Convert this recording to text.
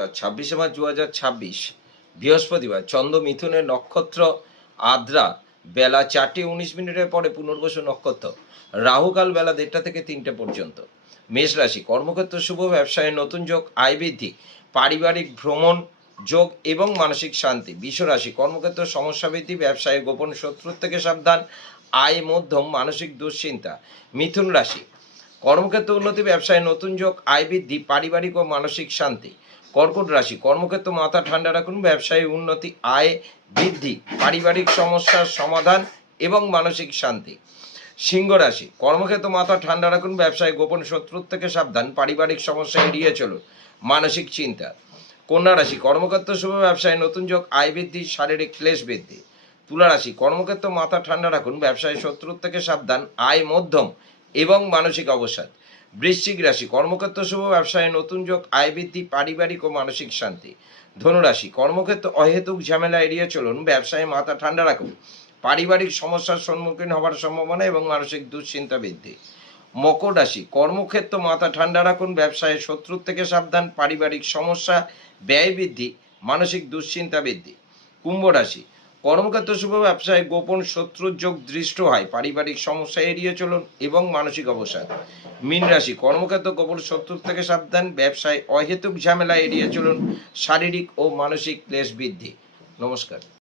নমস্কার। ২৬শে মার্চ ২০২৬ বৃহস্পতিবার, চন্দ্র মিথুনের নক্ষত্র আদ্রা, বেলা ৪:১৯ পরে পুনর্বসু নক্ষত্র, রাহুকাল বেলা ১:৩০ থেকে ৩টে পর্যন্ত। মেষ রাশি, কর্মক্ষেত্র শুভ, ব্যবসায়ে নতুন যোগ, আয় বৃদ্ধি, পারিবারিক ভ্রমণ যোগ এবং মানসিক শান্তি। বৃষ রাশি, কর্মক্ষেত্র সমস্যা বৃদ্ধি, ব্যবসায়ে গোপন শত্রুর থেকে সাবধান, আয় মধ্যম, মানসিক দুশ্চিন্তা। মিথুন রাশি, কর্মক্ষেত্র উন্নতি, ব্যবসায় নতুন যোগ, আয় বৃদ্ধি, পারিবারিক ও মানসিক শান্তি। কর্কট রাশি, কর্মক্ষেত্র মাথা ঠান্ডা রাখুন, ব্যবসায়ী উন্নতি, আয় বৃদ্ধি, পারিবারিক সমস্যার সমাধান এবং মানসিক শান্তি। সিংহ রাশি, কর্মক্ষেত্র মাথা ঠান্ডা রাখুন, ব্যবসায় গোপন শত্রুর থেকে সাবধান, পারিবারিক সমস্যা এড়িয়ে চলুন, মানসিক চিন্তা। কন্যা রাশি, কর্মক্ষেত্র শুভ, ব্যবসায় নতুন যোগ, আয় বৃদ্ধি, শারীরিক ক্লেশ বৃদ্ধি। তুলা রাশি, কর্মক্ষেত্র মাথা ঠান্ডা রাখুন, ব্যবসায় শত্রুর থেকে সাবধান, আয় মধ্যম এবং মানসিক অবসাদ। বৃশ্চিক রাশি, কর্মক্ষেত্র শুভ, ব্যবসায় নতুন যোগ, আয় বৃদ্ধি, পারিবারিক ও মানসিক শান্তি। ধনুরাশি, কর্মক্ষেত্র অহেতুক ঝামেলা এড়িয়ে চলুন, ব্যবসায় মাথা ঠান্ডা রাখুন, পারিবারিক সমস্যার সম্মুখীন হওয়ার সম্ভাবনা এবং মানসিক দুশ্চিন্তা বৃদ্ধি। মকর রাশি, কর্মক্ষেত্র মাথা ঠান্ডা রাখুন, ব্যবসায় শত্রুর থেকে সাবধান, পারিবারিক সমস্যা, ব্যয় বৃদ্ধি, মানসিক দুশ্চিন্তা বৃদ্ধি। কুম্ভ রাশি, কর্মক্ষেত্র শুভ, ব্যবসায় গোপন শত্রুর যোগ দৃষ্ট হয়, পারিবারিক সমস্যা এড়িয়ে চলুন এবং মানসিক অবসাদ। মীন রাশি, কর্মক্ষেত্র গোপন শত্রুর থেকে সাবধান, ব্যবসায় অহেতুক ঝামেলা এড়িয়ে চলুন, শারীরিক ও মানসিক ক্লেশ বৃদ্ধি। নমস্কার।